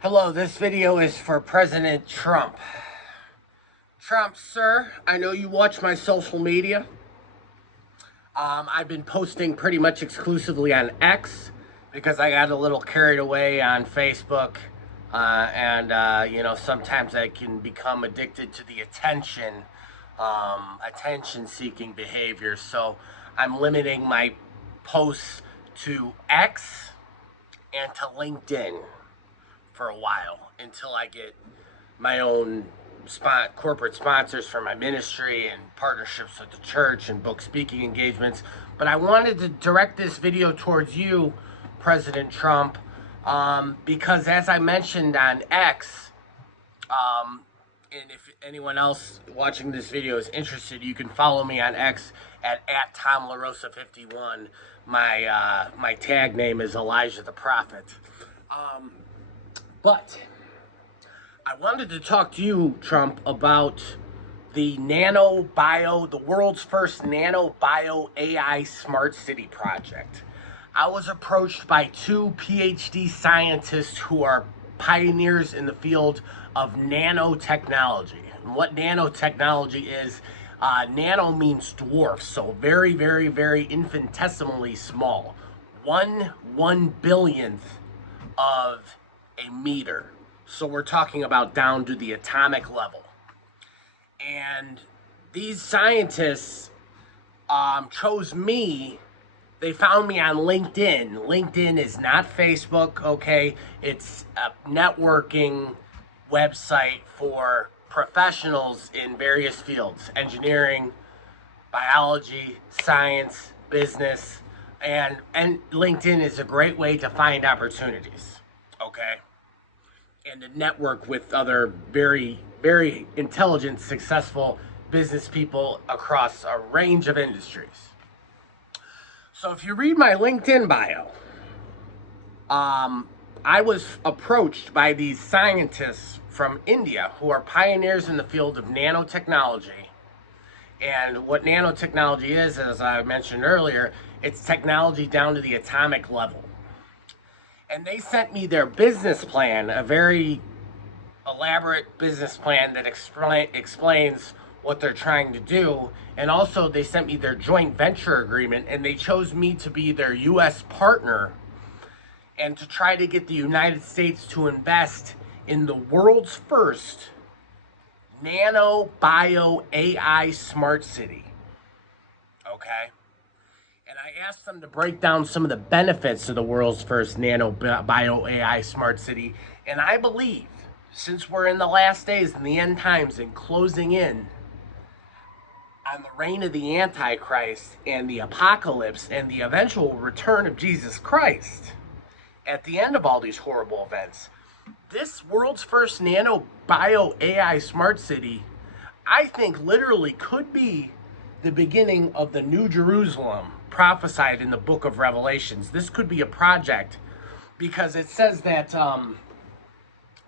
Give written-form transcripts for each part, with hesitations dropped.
Hello, this video is for President Trump. Trump, sir, I know you watch my social media. I've been posting pretty much exclusively on X because I got a little carried away on Facebook. Sometimes I can become addicted to the attention-seeking behavior. So I'm limiting my posts to X and to LinkedIn for a while until I get my own corporate sponsors for my ministry and partnerships with the church and book speaking engagements. But I wanted to direct this video towards you, President Trump, because as I mentioned on X, and if anyone else watching this video is interested, you can follow me on X at TomLaRosa51. My tag name is Elijah the Prophet. But I wanted to talk to you, Trump, about the the world's first nano bio AI smart city project. I was approached by two PhD scientists who are pioneers in the field of nanotechnology. And what nanotechnology is, nano means dwarf, so very, very, very infinitesimally small. One billionth of a meter. So we're talking about down to the atomic level. And these scientists chose me. They found me on LinkedIn. LinkedIn is not Facebook, okay? It's a networking website for professionals in various fields: engineering, biology, science, business, and LinkedIn is a great way to find opportunities, okay? And to network with other very, very intelligent, successful business people across a range of industries. So if you read my LinkedIn bio, I was approached by these scientists from India who are pioneers in the field of nanotechnology. And what nanotechnology is, as I mentioned earlier, it's technology down to the atomic level. And they sent me their business plan, a very elaborate business plan that explains what they're trying to do. And also they sent me their joint venture agreement, and they chose me to be their U.S. partner and to try to get the United States to invest in the world's first nano bio AI smart city. Okay? And I asked them to break down some of the benefits of the world's first nano bio AI smart city. And I believe, since we're in the last days and the end times and closing in on the reign of the Antichrist and the apocalypse and the eventual return of Jesus Christ, at the end of all these horrible events, this world's first nano bio AI smart city, I think literally could be the beginning of the New Jerusalem prophesied in the book of Revelations. This could be a project because it says that,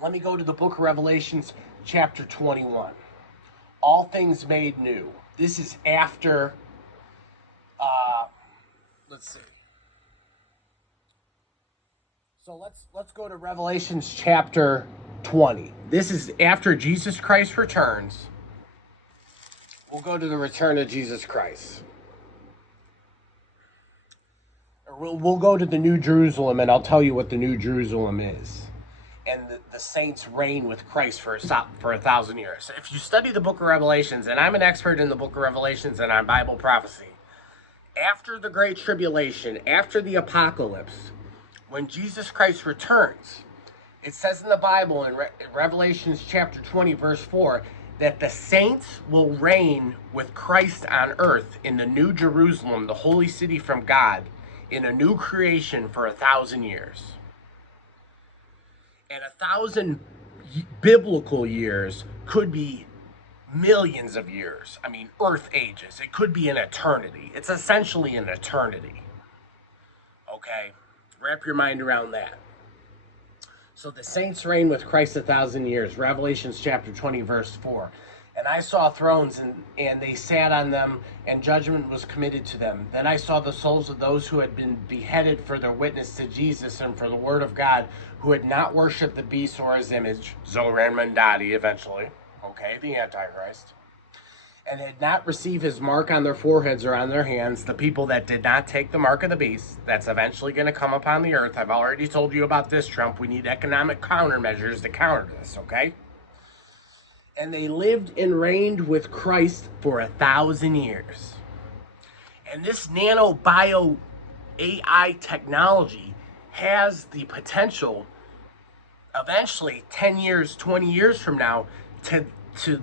let me go to the book of Revelations, chapter 21. All things made new. This is after, let's see. So let's go to Revelations chapter 20. This is after Jesus Christ returns. We'll go to the return of Jesus Christ. We'll go to the New Jerusalem, and I'll tell you what the New Jerusalem is. And the saints reign with Christ for 1,000 years. If you study the book of Revelations, and I'm an expert in the book of Revelations and on Bible prophecy, after the Great Tribulation, after the apocalypse, when Jesus Christ returns, it says in the Bible in Revelations chapter 20, verse 4, that the saints will reign with Christ on earth in the New Jerusalem, the holy city from God, in a new creation for 1,000 years. And 1,000 biblical years could be millions of years. I mean, earth ages. It could be an eternity. It's essentially an eternity. Okay? Wrap your mind around that. So the saints reign with Christ 1,000 years. Revelations chapter 20, verse 4. And I saw thrones, and they sat on them, and judgment was committed to them. Then I saw the souls of those who had been beheaded for their witness to Jesus and for the word of God, who had not worshipped the beast or his image, Zoran Mandati eventually, okay, the Antichrist, and had not received his mark on their foreheads or on their hands, the people that did not take the mark of the beast, that's eventually going to come upon the earth. I've already told you about this, Trump. We need economic countermeasures to counter this, okay? And they lived and reigned with Christ for 1,000 years. And this nano bio AI technology has the potential, eventually 10 years, 20 years from now, to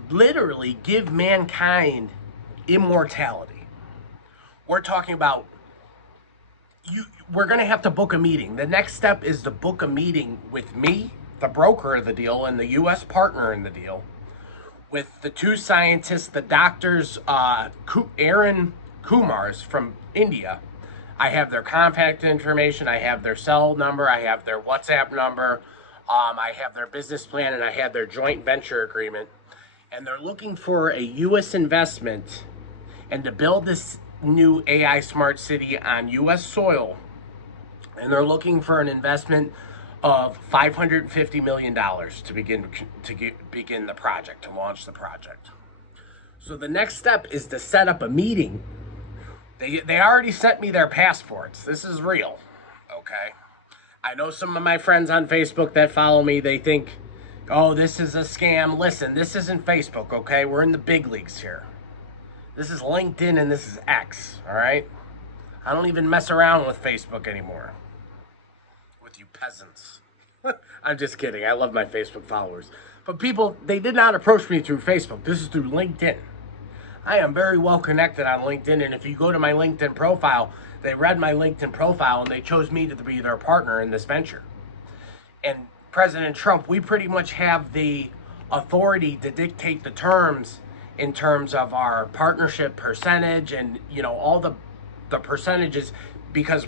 literally give mankind immortality. We're talking about we're going to have to book a meeting. The next step is to book a meeting with me, the broker of the deal, and the U.S. partner in the deal, with the two scientists, the doctors, Aaron Kumars from India. I have their contact information, I have their cell number, I have their WhatsApp number, I have their business plan, and I have their joint venture agreement. And they're looking for a U.S. investment and to build this new AI smart city on U.S. soil. And they're looking for an investment of $550 million to begin the project, to launch the project. So the next step is to set up a meeting. They already sent me their passports. This is real, okay? I know some of my friends on Facebook that follow me, they think, oh, this is a scam. Listen, this isn't Facebook, okay? We're in the big leagues here. This is LinkedIn and this is X, all right? I don't even mess around with Facebook anymore. With you peasants. I'm just kidding. I love my Facebook followers. But people, they did not approach me through Facebook. This is through LinkedIn. I am very well connected on LinkedIn, and if you go to my LinkedIn profile, they read my LinkedIn profile and they chose me to be their partner in this venture. And President Trump, we pretty much have the authority to dictate the terms in terms of our partnership percentage and, you know, all the percentages, because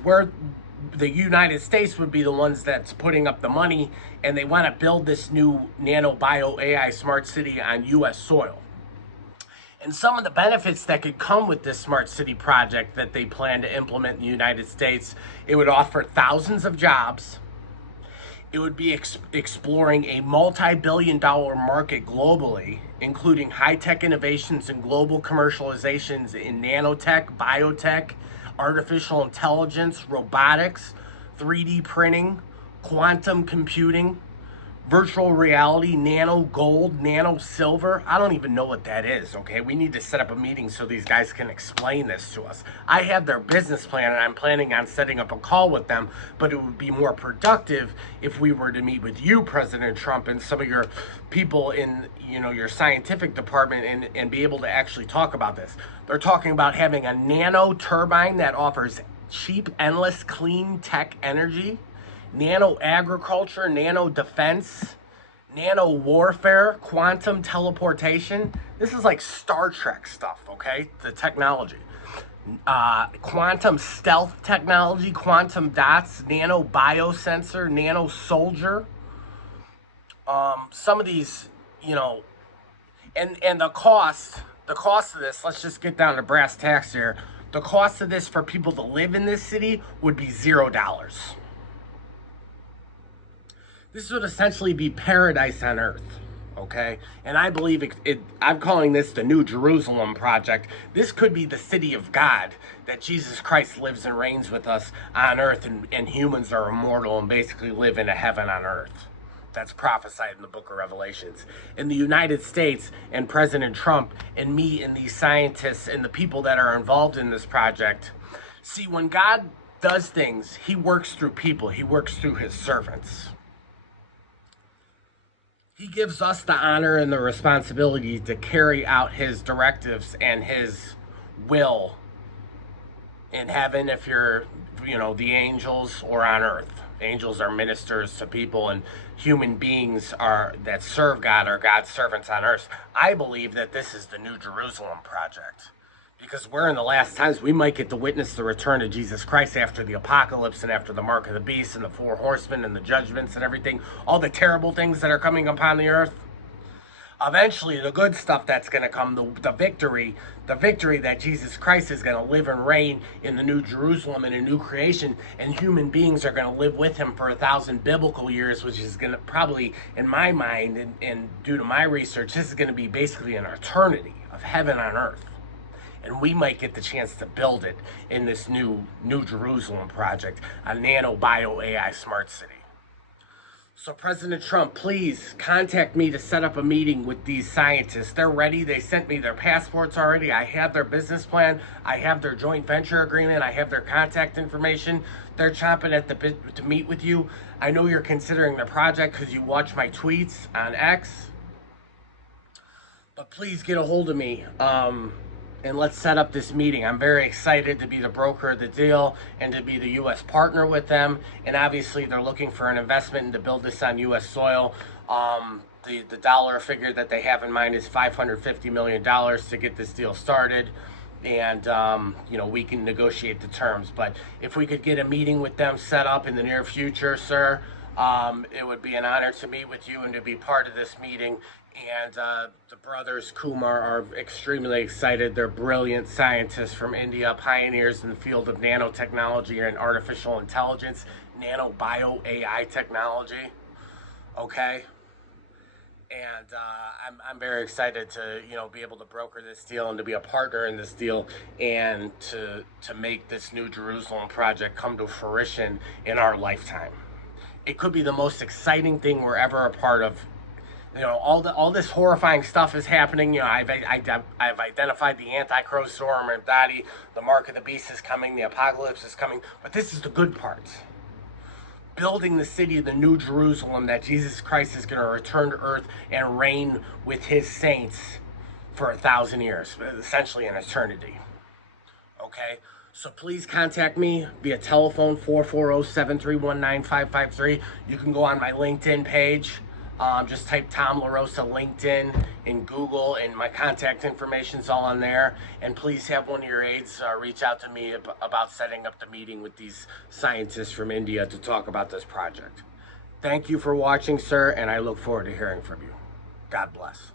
the United States would be the ones that's putting up the money, and they want to build this new nano bio AI smart city on U.S. soil. And some of the benefits that could come with this smart city project that they plan to implement in the United States, it would offer thousands of jobs. It would be exploring a multi-billion-dollar market globally, including high-tech innovations and global commercializations in nanotech, biotech, artificial intelligence, robotics, 3D printing, quantum computing, virtual reality, nano gold, nano silver. I don't even know what that is, okay? We need to set up a meeting so these guys can explain this to us. I have their business plan, and I'm planning on setting up a call with them, but it would be more productive if we were to meet with you, President Trump, and some of your people in, you know, your scientific department, and be able to actually talk about this. They're talking about having a nano turbine that offers cheap, endless, clean tech energy, nano agriculture, nano defense, nano warfare, quantum teleportation. This is like Star Trek stuff, okay? The technology. Quantum stealth technology, quantum dots, nano biosensor, nano soldier. Some of these, you know, and the cost of this, let's just get down to brass tacks here. The cost of this for people to live in this city would be $0. This would essentially be paradise on earth, okay? And I believe I'm calling this the New Jerusalem Project. This could be the city of God, that Jesus Christ lives and reigns with us on earth, and humans are immortal and basically live in a heaven on earth. That's prophesied in the book of Revelations. In the United States, and President Trump and me and these scientists and the people that are involved in this project, see, when God does things, he works through people. He works through his servants. He gives us the honor and the responsibility to carry out his directives and his will in heaven, if you're, you know, the angels, or on earth. Angels are ministers to people, and human beings that serve God are God's servants on earth. I believe that this is the New Jerusalem Project, because we're in the last times. We might get to witness the return of Jesus Christ after the apocalypse and after the mark of the beast and the 4 horsemen and the judgments and everything, all the terrible things that are coming upon the earth. eventually the good stuff that's going to come, the victory that Jesus Christ is going to live and reign in the New Jerusalem and a new creation, and human beings are going to live with him for 1,000 biblical years, which is going to probably, in my mind, and due to my research, this is going to be basically an eternity of heaven on earth. And we might get the chance to build it in this new Jerusalem project, a nano bio AI smart city. So President Trump, please contact me to set up a meeting with these scientists. They're ready. They sent me their passports already. I have their business plan. I have their joint venture agreement. I have their contact information. They're chomping at the bit to meet with you. I know you're considering the project because you watch my tweets on X. But please get a hold of me. And let's set up this meeting. I'm very excited to be the broker of the deal and to be the U.S. partner with them. And obviously, they're looking for an investment and to build this on U.S. soil. The dollar figure that they have in mind is $550 million to get this deal started. And, we can negotiate the terms. But if we could get a meeting with them set up in the near future, sir, it would be an honor to meet with you and to be part of this meeting. And the brothers Kumar are extremely excited. They're brilliant scientists from India, pioneers in the field of nanotechnology and artificial intelligence, nano bio AI technology. Okay? And I'm very excited to be able to broker this deal and to be a partner in this deal and to make this New Jerusalem project come to fruition in our lifetime. It could be the most exciting thing we're ever a part of. All this horrifying stuff is happening. I've identified the Antichrist storm and body, the mark of the beast is coming, the apocalypse is coming. But this is the good part. Building the city of the New Jerusalem that Jesus Christ is going to return to earth and reign with his saints for 1,000 years, essentially an eternity. Okay? So please contact me via telephone 440-731-9553. You can go on my LinkedIn page. Just type Tom LaRosa LinkedIn in Google, and my contact information is all on there. And please have one of your aides reach out to me about setting up the meeting with these scientists from India to talk about this project. Thank you for watching, sir, and I look forward to hearing from you. God bless.